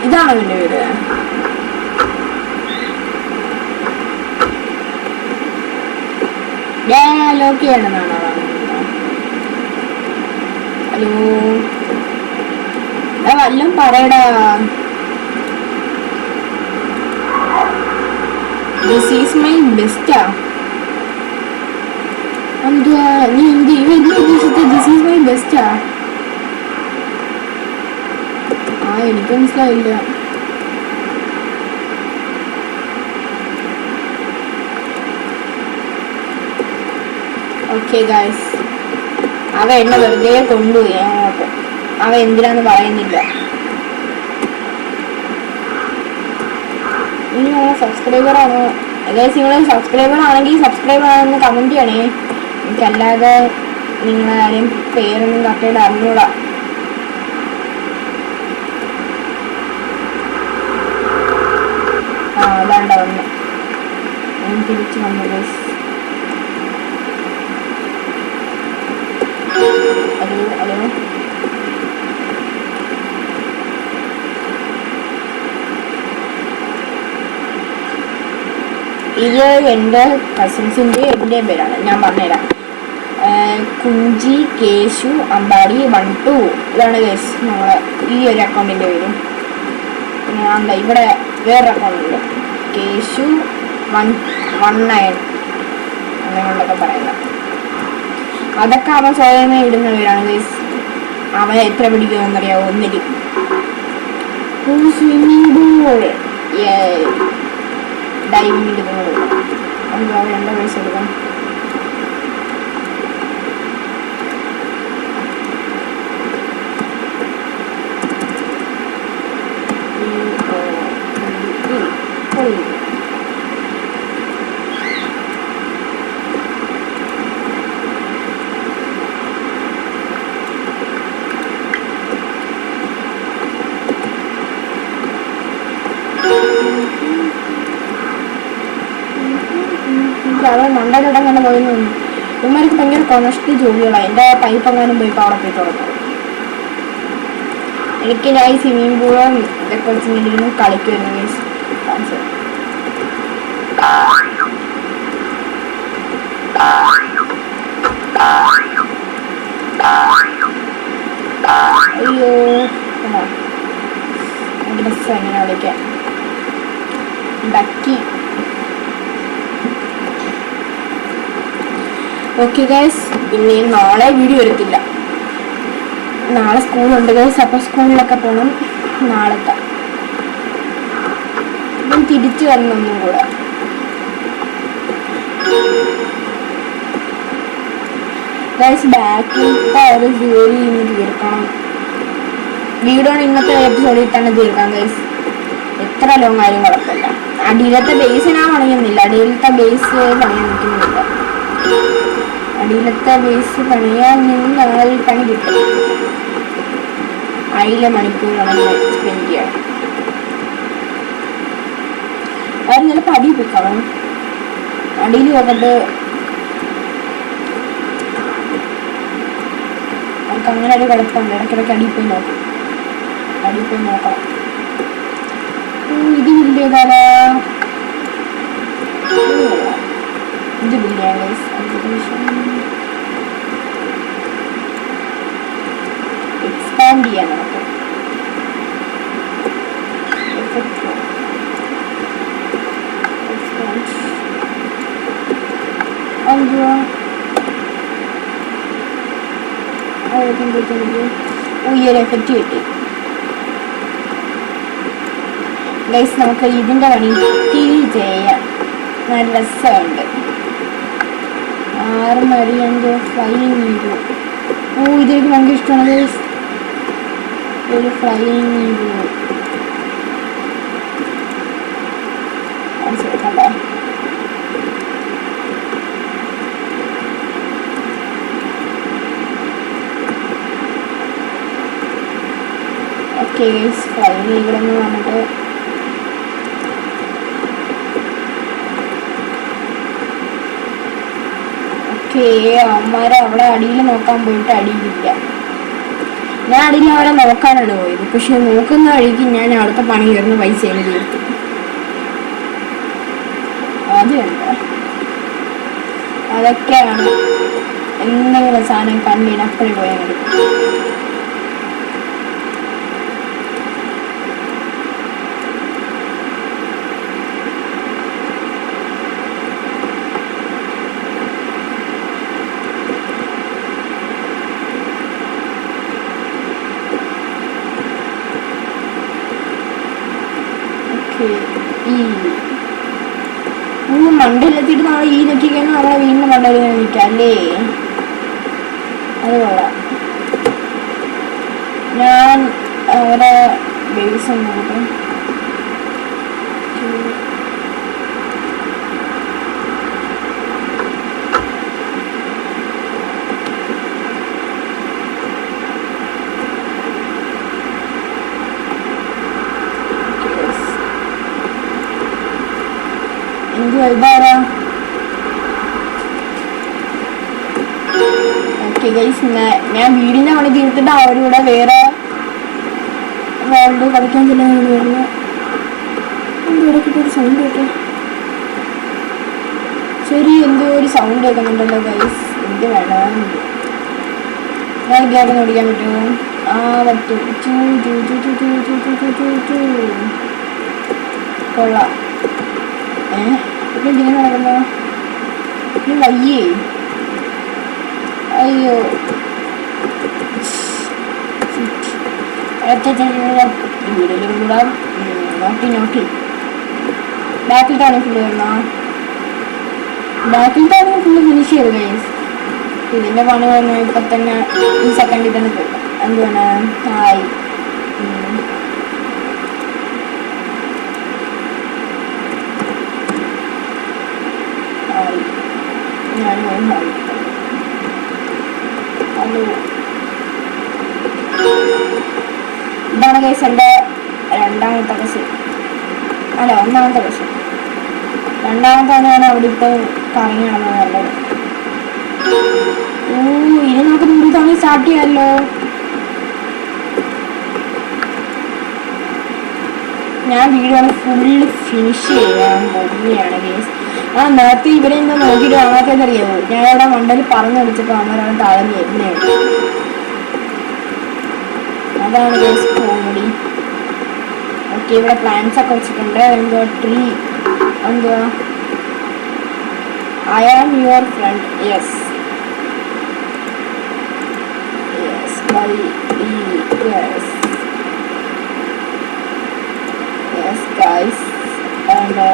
ഇതാണോ ഇവന്റെ വീട്? ലോക്ക് ചെയ്യണമെന്നാണോ? ഹലോ, വല്ലതും പറയടാ. This is my best. എന്തുവാ നീ this is my best. എനിക്ക് മനസ്സിലായില്ല. ഓക്കെ ഗായ്സ്, അവ എന്നെ വെറുതെ കൊണ്ടുപോയി അങ്ങോട്ട്. അവ എന്തിനാന്ന് പറയുന്നില്ല. നിങ്ങൾ സബ്സ്ക്രൈബർ ആണോ ഗൈസ്? നിങ്ങൾ സബ്സ്ക്രൈബർ ആണെങ്കിൽ സബ്സ്ക്രൈബർ ആണെന്ന് കമൻറ്റ് ചെയ്യണേ. എനിക്കല്ലാതെ നിങ്ങളാരെയും പേരൊന്നും കറക്റ്റായിട്ട് അറിഞ്ഞൂടാ. അതാണ്ട വന്നു, ഞാൻ തിരിച്ചു വന്നു ഗൈസ്. ഹലോ ഹലോ, ഇത് എൻ്റെ കസിൻസിൻ്റെ എൻ്റെ പേരാണ്, ഞാൻ പറഞ്ഞുതരാം. കുഞ്ചി, കേശു, അമ്പാടി 1 2 ഇതാണ് ഗൈസ് നമ്മളെ ഈ ഒരു അക്കൗണ്ടിൻ്റെ പേര്. ഞാൻ ഇവിടെ വേറൊരു അക്കൗണ്ടുണ്ട്, കേശു 119 അങ്ങനെയുള്ളതൊക്കെ പറയുന്നത്. അതൊക്കെ അവൻ സ്വയമേ ഇടുന്ന പേരാണ് ഗൈസ്. അവൻ എത്ര പിടിക്കുമെന്നറിയാവോ? 1 സ്വിമ്മിംഗ് പൂൾ ഡൈവിംഗ് ഇടുന്നത്. നമുക്ക് അവൻ 2 പൈസ എടുക്കാം. അവൾ മണ്ടയിലിടം കണ്ട് പോയെന്ന് തോന്നുന്നു. ഇവന്മാർക്ക് ഭയങ്കര കൊണഷ്ടി ജോലികളാണ്. എൻ്റെ പൈപ്പ് എങ്ങാനും പോയി അവിടെ പോയി തുറന്നു. എനിക്ക് ഞാൻ ഈ സ്വിമ്മിംഗ് പൂളും ഇതൊക്കെ വെച്ചിങ്ങനെ ഇരുന്ന് കളിക്കുമായിരുന്നു. അയ്യോ ഡ്രസ്സ് എങ്ങനെ കളിക്കാൻ ഡക്കി. ഓക്കെ ഗൈസ്, ഇനി നാളെ വീഡിയോ എടുത്തില്ല. നാളെ സ്കൂളുണ്ട് ഗൈസ്. അപ്പോൾ സ്കൂളിലൊക്കെ പോകണം നാളത്തെ. ഇപ്പം തിരിച്ചു വന്നൊന്നും കൂടെ. ഗൈസ് ബാക്കിലത്തെ ഒരു ജോലി ഇന്ന് തീർക്കണം. വീഡിയോ ഇന്നത്തെ എപ്പിസോഡിൽ തന്നെ തീർക്കാം ഗൈസ്. എത്ര ലോങ് ആയാലും കുഴപ്പമില്ല. അടിയിലത്തെ ബേസ് ഞാൻ പണിയുന്നില്ല. അടിയിലത്തെ ബേസ് പണിയാൻ നിൽക്കുന്നില്ല. അടിയിലത്തെ ബേസ് പണിയാൻ നിന്നാൽ പണി കിട്ടും. 1000 മണിക്കൂറാണ് സ്പെൻഡ് ചെയ്യണം. അത് ചിലപ്പോൾ അടിയിൽ പോയിക്കണം. അടിയിൽ പോകട്ട് നമുക്ക് അങ്ങനെ ഒരു കുഴപ്പമുണ്ട്. ഇടയ്ക്കിടയ്ക്ക് അടിയിൽ പോയി നോക്കാം. ഇത് വലിയതാ. ഇത് ബില്ലാണ്. എക്സ്പാൻഡ് ചെയ്യാൻ നമുക്ക്. ഉയര എഫക്റ്റ് കിട്ടി ഗൈസ്. നമുക്ക് ഇതിൻ്റെ പണി തിരി ചെയ്യാം. നല്ല രസമുണ്ട്. 6 മണി 5 ഫ്ലൈയിങ് വീഡിയോ. ഇതെനിക്ക് ഭയങ്കര ഇഷ്ടമാണ് ഗൈസ്. ഒരു ഫ്ലൈയിങ് വീഡിയോ കണ്ടോ? ഓക്കെ ഗൈസ്, ഫ്ലൈയിങ് ഇവിടെ നിന്ന് വന്നിട്ട് അമ്മമാരെ അവിടെ അടിയിൽ നോക്കാൻ പോയിട്ട് അടിയിലില്ല. ഞാൻ അടിയിൽ അവരെ നോക്കാനാണ് പോയത്. പക്ഷെ നോക്കുന്ന വഴിക്ക് ഞാൻ അവിടുത്തെ പണി കയറുന്ന പൈസ എഴുതി തീർത്തു. അത് വേണ്ട. അതൊക്കെയാണ് എന്തെങ്കിലും സാധനം കണ്ടിന് അപ്പഴേ പോയാൽ മതി. മണ്ടയിലെത്തിയിട്ട് നാളെ ഈ നെറ്റിക്കഴിഞ്ഞാൽ നമ്മളെ വീടിൻ്റെ മണ്ടയിൽ നിൽക്കാം അല്ലേ? അത് കൊള്ളാം. ഞാൻ അവരെ ബേസ് നോക്കാം. ഞാൻ വീടിന്റെ പണി തീർത്തിട്ട് അവരിവിടെ വേറെ വേൾഡ് കളിക്കാൻ ചെല്ലാൻ വരുന്നു. ഒരു സൗണ്ട് കേട്ടോ. ശരി, എന്തോ ഒരു സൗണ്ട് കേൾക്കുന്നുണ്ടല്ലോ ഗൈസ്. എന്ത് വേണം? ഞാൻ ഗ്യാസ് ഓടിക്കാൻ പറ്റുമോ? പറ്റും. കൊള്ളാം. ഇങ്ങനെ നടക്കുന്നോ? വയ്യേ. അയ്യോ വീഡിയോയിലും കൂടെ നോക്കി നോക്കി ബാക്കിൽ ഫുള്ള് വരണോ? ബാക്കിൽ ഫുള്ള് ഫിനിഷ് ചെയ്തു ഗൈസ്. ഇതിന്റെ പണി വന്നു ഇപ്പൊ തന്നെ ഈ സെക്കൻഡിൽ തന്നെ പോകും. എന്താണ് ഹായ് ഞാനും ഹായ് ഹലോ. ഇതാണ് ഗൈസ് എൻ്റെ രണ്ടാമത്തെ ബസ്, അല്ല ഒന്നാമത്തെ ബസ്. രണ്ടാമത്താണ് അവിടെ ഇപ്പോൾ കറങ്ങി നടന്നത് നല്ലത്. ഇനി നമുക്ക് 100 തവണ സ്റ്റാർട്ട് ചെയ്യാമല്ലോ. ഞാൻ വീഡിയോ ഫുള്ള് ഫിനിഷ് ചെയ്യാൻ പോവുകയാണ് ഗൈസ്. നേരത്തെ ഇവിടെ നിന്ന് നോക്കിയിട്ട് ആൾക്കാർക്ക് അറിയാമോ, ഞാൻ ഇവിടെ മണ്ടയിൽ പറഞ്ഞു കളിച്ചപ്പോൾ അമ്മരാണ് താഴെ വരുന്നത്. അതാണ് ഗൈസ് കോമഡി. ഓക്കെ, ഇവിടെ പ്ലാന്റ്സ് ഒക്കെ വെച്ചിട്ടുണ്ട്. എന്തുവാ ട്രീ, എന്തുവാ I am your friend. Yes yes bye yes yes guys എൻ്റെ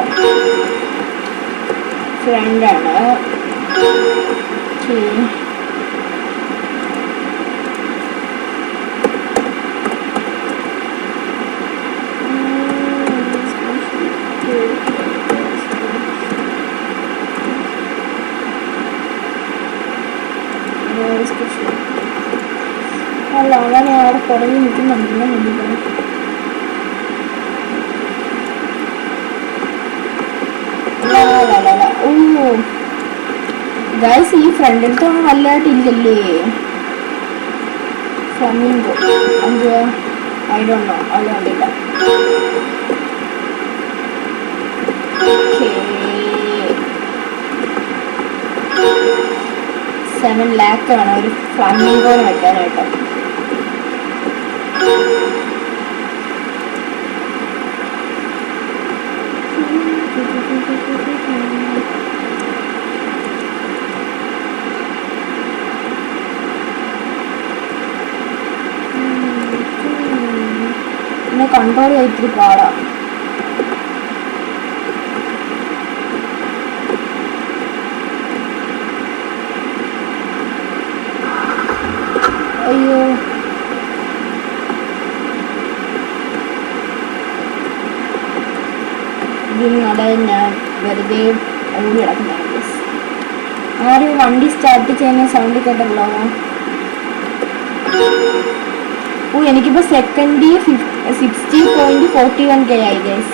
ഫ്രണ്ടാണ്. ഓക്കെ, അല്ല അവനെ അവിടെ കുറഞ്ഞ് നിൽക്കുന്നുണ്ടല്ലോ മുന്നിൽ. ഓ ഗൈസ്, ഈ ഫ്രണ്ടിലത്തൊന്നും നല്ലതായിട്ടില്ലല്ലേ ഫ്ലമിംഗോ. എന്തുവാ ഐ ഡോണ്ട് നോ, അത് കണ്ടില്ല. ഓക്കേ 7 lakh ആണ് ഒരു ഫ്ലമിംഗോനെ വെക്കാനായിട്ട്. പിന്നെ കൺട്രോൾ ചെയ്യാൻ ഇത്തിരി പാടാ. അയ്യോ ഇതിന് അതായത് ഞാൻ വെറുതെ ഓടി കിടക്കുന്നതാണ്. ആരും വണ്ടി സ്റ്റാർട്ട് ചെയ്യുന്ന സൗണ്ട് കേട്ടല്ലോ. ഓ എനിക്കിപ്പോൾ സെക്കൻഡ് 60.41K ആയി ഗൈസ്.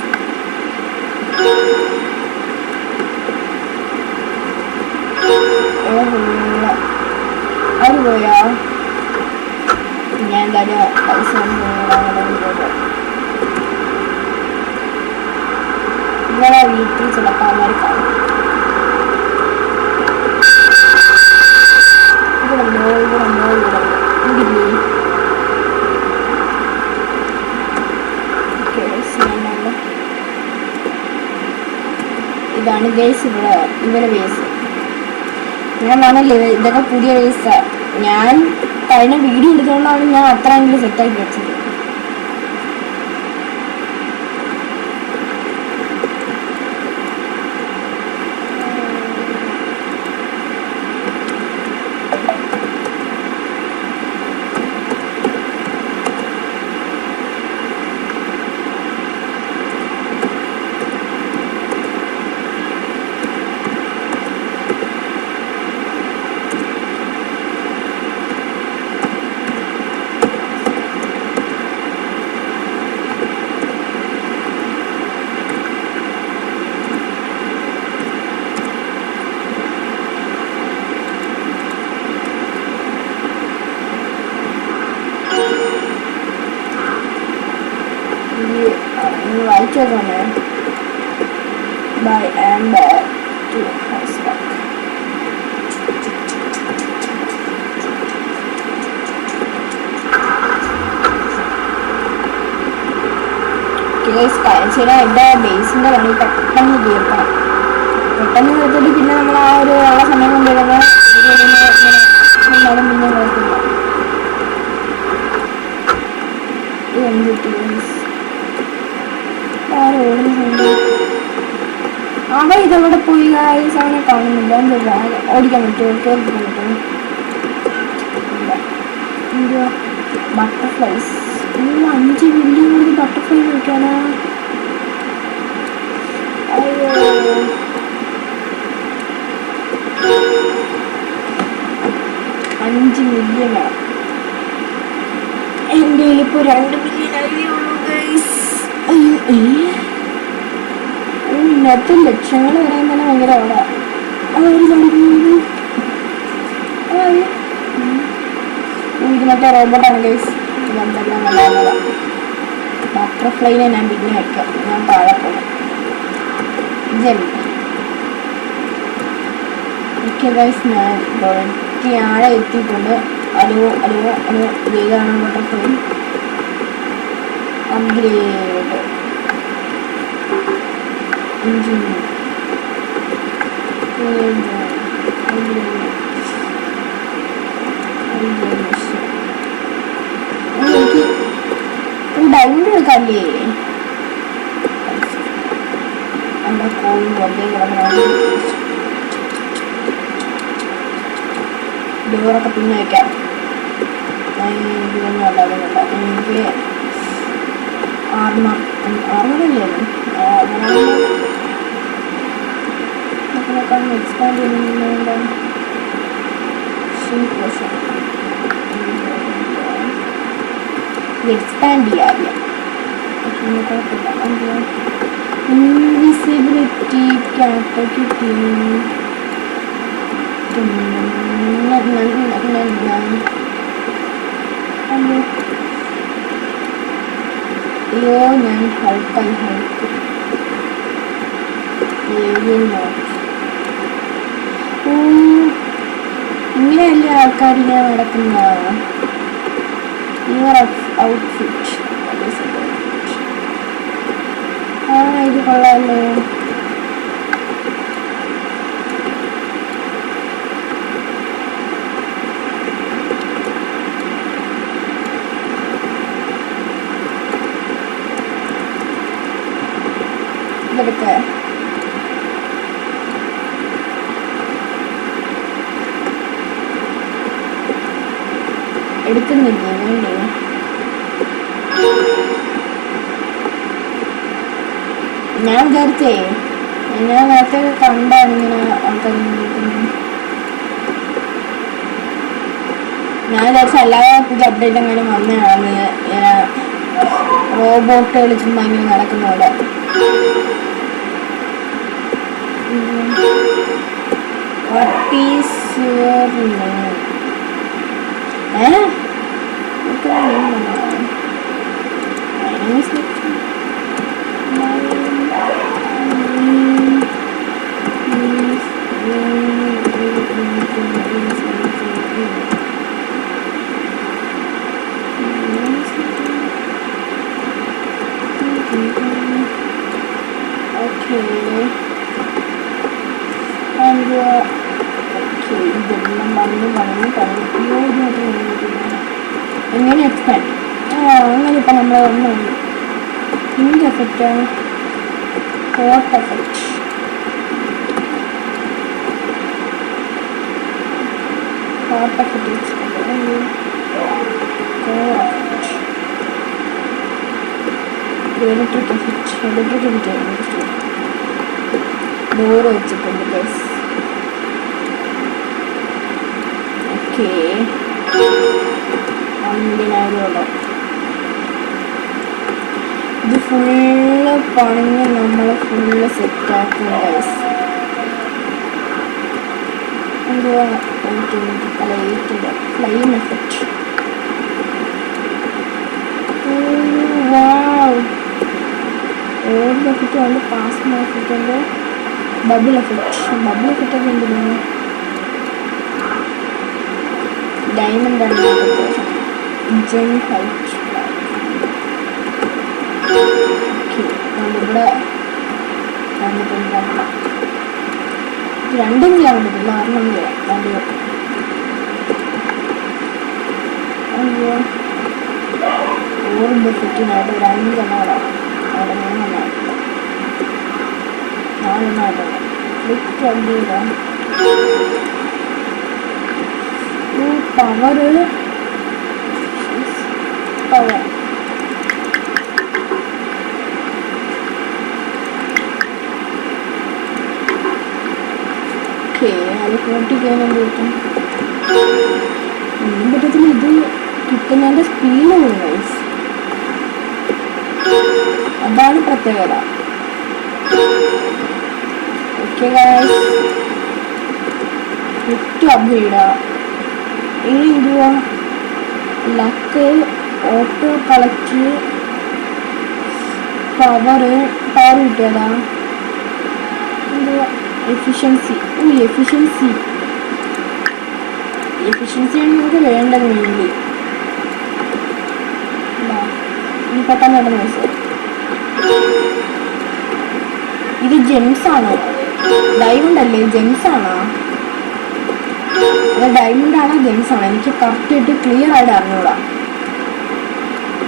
ഓഹോ അത് പോയാ. ഞാൻ എന്തായാലും പൈസ ഇവിടെ വീട്ടിൽ ചിലപ്പോൾ അവന്മാർ കാണും. ഇതാണ് ഗൈസ് ഇവരെ വേസ്. ഞാൻ പറഞ്ഞല്ലേ ഇതൊക്കെ പുതിയ വേസാ. ഞാൻ കഴിഞ്ഞ വീഡിയോ എടുത്തുകൊണ്ടാണ് ഞാൻ അത്രയെങ്കിലും സെറ്റാക്കി വെച്ചത്. വായിച്ചു നോക്കാണ്. Bye and back to Hasbak. കാഴ്ചയുടെ എൻ്റെ ബേസിൻ്റെ പണി പെട്ടെന്ന് തീർക്കണം. പെട്ടെന്ന് തീർത്തിട്ട് പിന്നെ നമ്മൾ ആ ഒരു ഉള്ള സമയം കൊണ്ടുവരുന്ന പിന്നെ നോക്കില്ല. അവ ഇതവിടെ പോയി ഗൈസ്, അവനെ കാണുന്നില്ല. എന്താ ഓടിക്കാൻ പറ്റുമോ? കേൾക്കാൻ പറ്റുമോ? എന്തുവാ ബട്ടർഫ്ലൈസ്? 5 മില്യൺ കൂടി ബട്ടർഫ്ലൈ നോക്കാനാ? അയ്യോ, 5 മില്യണാ. എൻ്റെ ഇപ്പോൾ 2 മില്യൺ ആയതേ ഉള്ളൂ ഗൈസ്. ഇന്നത്തെ ലക്ഷങ്ങൾ വരാൻ തന്നെ ഭയങ്കര ഇത് മറ്റേ റോബോട്ടാണ് ഗൈസ്. ഇതെന്തെല്ലാം നല്ലതാണ്. ബട്ടർഫ്ലൈനെ ഞാൻ പിന്നെ വയ്ക്കാം. ഞാൻ താഴെ പോകാം. ഓക്കെ ഗൈസ്, ഞാൻ ആഴെ എത്തിയിട്ടുണ്ട്. അലോ ഇതാണ് ബട്ടർഫ്ലൈ. അപ്ഗ്രേഡ് എഞ്ചിൻ ഡയമണ്ട് എടുക്കാല്ലേ? എൻ്റെ കോഴി വെറുതെ കിടക്കണം. ഡോറൊക്കെ പിന്നെ വയ്ക്കാം. ഇതൊന്നും അല്ലാതെന്നില്ല. എനിക്ക് ആർമറില്ലേ? എക്സ്പാൻഡ് ചെയ്യുന്നുണ്ട്. എക്സ്പാൻഡ് ചെയ്യാറില്ല. കുഴപ്പമില്ല. ഇൻവിസിബിലിറ്റി കാപ്പസിറ്റി അയ്യോ, ഞാൻ ഹെൽപ്പായി ഹെൽപ്പ് ഇങ്ങനെയല്ലേ ആൾക്കാരിങ്ങനെ നടക്കുന്ന? യുവർ ഔട്ട്ഫിറ്റ് ഇത് കൊള്ളാമല്ലോ. ഇതെടുക്ക. എടുക്കുന്നില്ലേ? വേണ്ടേ? ഞാൻ വിചാരിച്ചേ, ഞാൻ നേരത്തെ കണ്ടാണ് ഇങ്ങനെ ആൾക്കാർ. ഞാൻ വിചാരിച്ച അല്ലാതെ പുതിയ അപ്ഡേറ്റ് അങ്ങനെ വന്നതാണ്. റോബോട്ടുകൾ ചുമ്മാ ഇങ്ങനെ നടക്കുന്ന പോലെ. What is your name? What's your name? My name is Nick. എങ്ങനെ എക്സ്പാൻഡ്? അങ്ങനെ ഇപ്പം നമ്മൾ ഒന്നുണ്ട്. Pink effect, hot effect, electric effect door വെച്ചിട്ടുണ്ട് ഗൈസ്. ഓക്കെ, 50,000. ഇത് ഫുള്ള് പണിഞ്ഞ് നമ്മൾ ഫുള്ള് സെറ്റാക്കും ഗൈസ്. എന്തുവാ ഫ്ലൈം എഫക്റ്റ്. ഓരോ എഫക്റ്റ് ഉണ്ട്. പാസ്മ എഫക്റ്റ് ഉണ്ട്. ബബിൾ എഫക്റ്റ് ഒക്കെ എന്തിനാണ്? ഡയമണ്ട് ആണ്. Gen height. ഓക്കെ, നമ്മളിവിടെ രണ്ടും ചെയ്യാൻ പറ്റില്ല. ഒരെണ്ണം ചെയ്യാം. അയ്യോ, 4 ബെഫിറ്റിനായിട്ട് ഒരു 5 എണ്ണം ഇടാം. അവിടെ 3 എണ്ണം 4 എണ്ണം ആയിട്ടുണ്ട്. ക്ലിക്ക് അടിയിടാം. പവർ ഓക്കെ, അത് കൂട്ടിക്കാൻ കിട്ടും. പറ്റത്തില്ല, ഇത് കിട്ടുന്നതിൻ്റെ സ്പീഡ് കൂടും ഗൈസ്. അതാണ് പ്രത്യേകത. ഓക്കെ ഗൈസ്, ക്വിക്ക് അപ്ഗ്രേഡാ. ഇനി എന്തുവാ? ലക്ക്, ഓട്ടോ കളക്ട്, പവർ കിട്ടിയതാ. എന്തുവാ? എഫിഷ്യൻസി. എഫിഷ്യൻസിയാണ് നമുക്ക് വേണ്ടത് വേണ്ടി. ഇനി പെട്ടെന്ന് പെട്ടെന്ന് മനസ്സിലായി. ഇത് ജെംസ് ആണോ? ഡയമണ്ട് അല്ലേ? ജെംസ് ആണോ? ഡയമണ്ട് ആണോ ജെംസ് ആണോ? എനിക്ക് കറക്റ്റായിട്ട് ക്ലിയർ ആയിട്ട് അറിഞ്ഞൂടാ.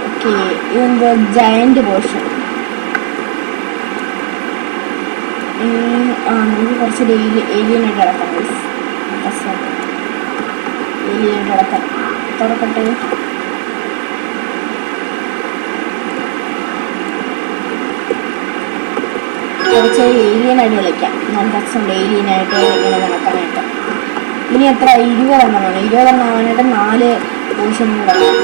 ഓക്കെ, ഇതെന്താ? Giant portion. നമുക്ക് കുറച്ച് ഏലിയനായിട്ട് കിടക്കാം. ഏലിയനായിട്ട് കിടക്കാം. തുറക്കട്ടെ. കുറച്ച് ഏലിയനായിട്ട് വിളിക്കാം. നല്ല രസമുണ്ട് ഏലിയനായിട്ട് ഇങ്ങനെ നടക്കാനായിട്ട്. ഇനി എത്ര? 20 എണ്ണമാണ്. 20 എണ്ണം ആവാനായിട്ട് 4 പോർഷൻ കിടക്കാം.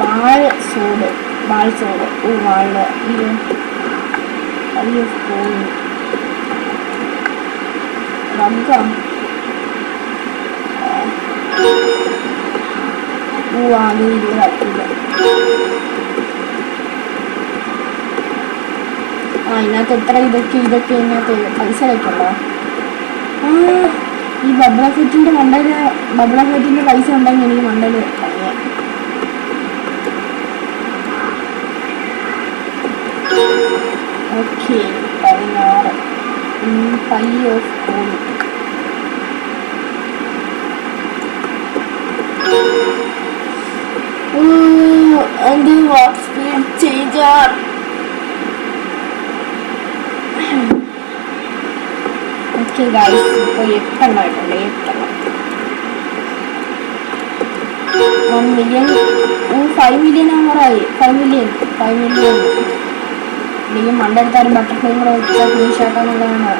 ബാൾ സോഡ്. വാള് ഇത് അയ്യോ പോയി. റഗ്ഗാ. അത് 20 ആക്കില്ല. ഇതിനകത്ത് എത്ര? ഇതൊക്കെ ഇതിനകത്ത് പൈസ വെക്കണ്ട. ഈ ബബ്ലഫെറ്റിന്റെ പൈസ ഉണ്ടെങ്കിൽ എനിക്ക് മണ്ടല് പണിയാ. Okay, 16 pi of call. What speed changer. Okay guys, ഇപ്പോൾ 8 എണ്ണം ആയിട്ടുണ്ട്. 8 എണ്ണം. 1 മില്യൺ. 5 മില്യൺ ആവാറായി. 5 മില്യൺ. എനിക്ക് മണ്ടെടുത്താലും ബട്ടർഫ്ലൈയും കൂടെ വെച്ചാൽ ഫിനിഷ് ആക്കാന്നുള്ളതാണ്.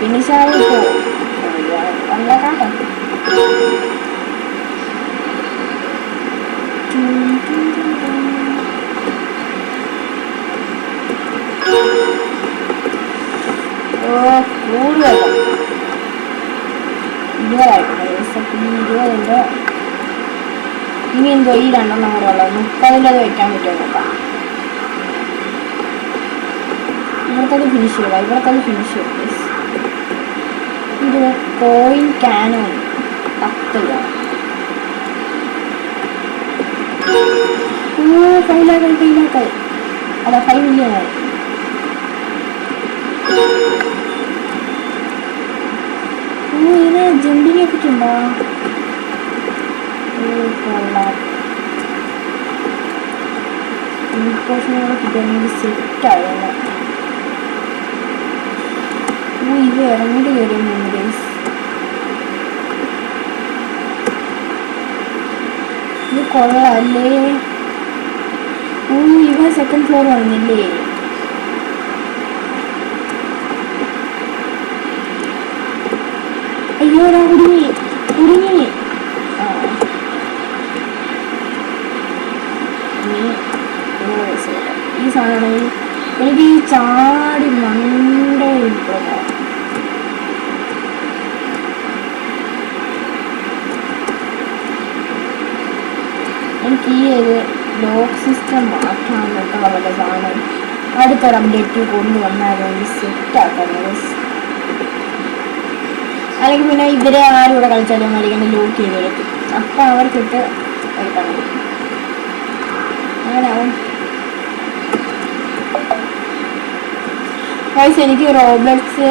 ഫിനിഷായിപ്പോ നല്ല കാട്ടെ. കൂടുതൽ 20 ആയിട്ടുണ്ട്. 20 ഇനി എന്തോ ഈ 2 എണ്ണം കൂടെ ഉള്ളത്. 30 വെക്കാൻ പറ്റുമോ നോക്കാം. ഇവിടത്തത് ഫിനിഷ് ചെയ്യും. ഇത് കോയിൻ കാനോൺ 10. ഫൈലാക്കായി. അതാ 5 മില്യൺ ആയി. ഇതിന് ജമ്പിങ് എഫക്റ്റുണ്ടോ? കൊള്ളാം. പോർഷനുകൾ കിട്ടുകയാണെങ്കിൽ സെറ്റായിരുന്നു. ഇത് ഇറങ്ങിയിട്ട് കയറിയുന്നു ഗൈസ്. ഇത് കൊള്ളാല്ലേ? ഇവ സെക്കൻഡ് ഫ്ലോർ വന്നില്ലേ? അയ്യോടാ, കുടുങ്ങി. ഈ സാധനമാണ് എനിക്ക് ഈ ചാടി മണ്ടേ ഇപ്പോഴാ. എനിക്ക് ഈ ഒരു ലോക്ക് സിസ്റ്റം മാറ്റാനൊക്കെ വളരെ സാധനം അടുത്തൊരു അപ്ഡേറ്റ് കൊണ്ടുവന്നാലും സെറ്റാക്കുന്നത്. അല്ലെങ്കിൽ പിന്നെ ഇവരെ ആരും ഇവിടെ കളിച്ചാലും മരിക്കണ ലോക്ക് ചെയ്ത് കളിക്കും. അപ്പം അവർക്കിട്ട് കളിക്കാൻ പറ്റും. അങ്ങനാവും. ഗൈസ്, എനിക്ക് റോബർട്സ്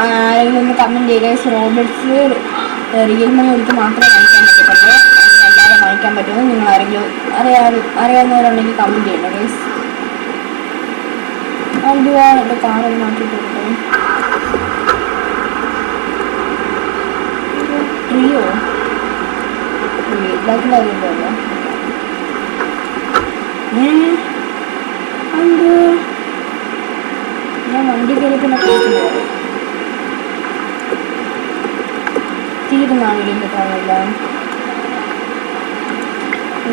ആരെങ്കിലും ഒന്ന് കമൻറ്റ് ചെയ്യുക. ഗൈസ്, റോബർട്സ് റിയൽ മണി ഒരിക്കൽ മാത്രമേ വാങ്ങിക്കാൻ പറ്റത്തുള്ളൂ. അങ്ങനെ അല്ലാതെ വാങ്ങിക്കാൻ പറ്റുമെന്ന് നിങ്ങൾ ആരെങ്കിലും അറിയാവുന്നവരുണ്ടെങ്കിൽ കമൻറ്റ് ചെയ്യണം ഗൈസ്. എന്തുവാ എൻ്റെ കാറൊന്ന് മാറ്റിയിട്ട് കൊടുത്തേ. ട്രിയോ വീട്ടിലാക്കില്ലായിരുന്നല്ലോ. എന്ത് ഞാൻ വണ്ടി കയറി പിന്നെ തീരുന്നാണ് വീടിൻ്റെ തോന്നില്ല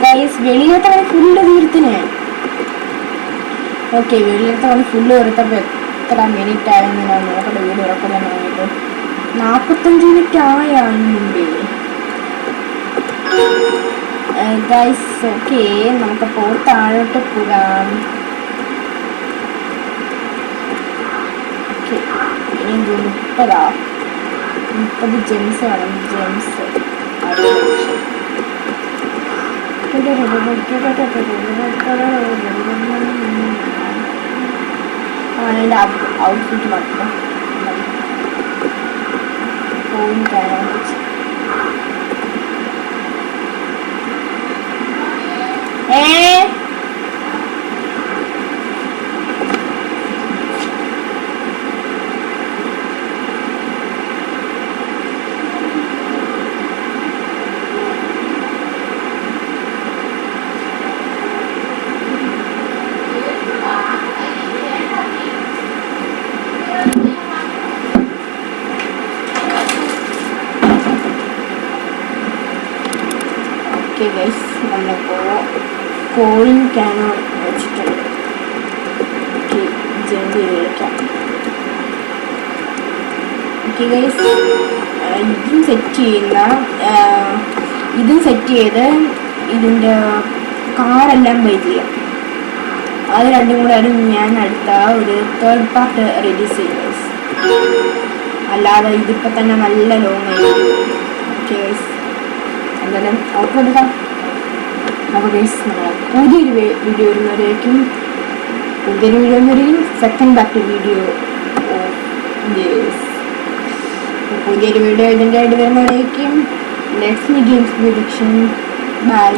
ഗൈസ്. വെളിയിലത്തെ പണി ഫുള്ള് തീർത്തിന്. ഓക്കെ, വെളിയിലത്തെ പണി ഫുള്ള് തീർത്തപ്പോൾ എത്ര മിനിറ്റ് ആയെന്ന് ഞാൻ നോക്കട്ടെ. വീട് ഉറപ്പില്ലാൻ തുടങ്ങിയിട്ട് 45 മിനിറ്റ് ആയാണ്ട് ഗൈസ്. ഓക്കെ, നമുക്കപ്പോൾ താഴോട്ട് പോകാം. ഓക്കെ, ഇനി 30 ജെംസ് വേണം. ജെംസ് അതിൻ്റെ ഔട്ട്ഫിറ്റ് മാത്രം പോയിട്ടാണ്. ഗൈസ്, നമ്മളിപ്പോൾ കോളിംഗ് ക്യാനോൺ വെച്ചിട്ടുണ്ട്. ഓക്കെ, ജമ്പ് ചെയ്ത് കളിക്കാം. ഓക്കെ ഗൈസ്, ഇതും സെറ്റ് ചെയ്ത് ഇതിൻ്റെ കാറെല്ലാം ബൈ ചെയ്യാം. അത് രണ്ടും കൂടെ ആയിരുന്നു ഞാൻ അടുത്ത ഒരു തേർഡ് പാർട്ട് റിലീസ് ചെയ്യുന്നത്. അല്ലാതെ ഇതിപ്പോൾ തന്നെ നല്ല ലോങ് ആയിരിക്കും. ഓക്കെ ഗൈസ്, എന്തായാലും ഓഫ് എടുക്കാം. അപ്പോൾ ഗൈസ്, നമ്മൾ പുതിയൊരു വീഡിയോ വരുന്നവരേക്കും സെക്കൻഡ് പാർട്ട് വീഡിയോ പുതിയൊരു വീഡിയോ ഇതിൻ്റെ ആയിട്ട് വരുന്നവരേക്കും let's me games production. By.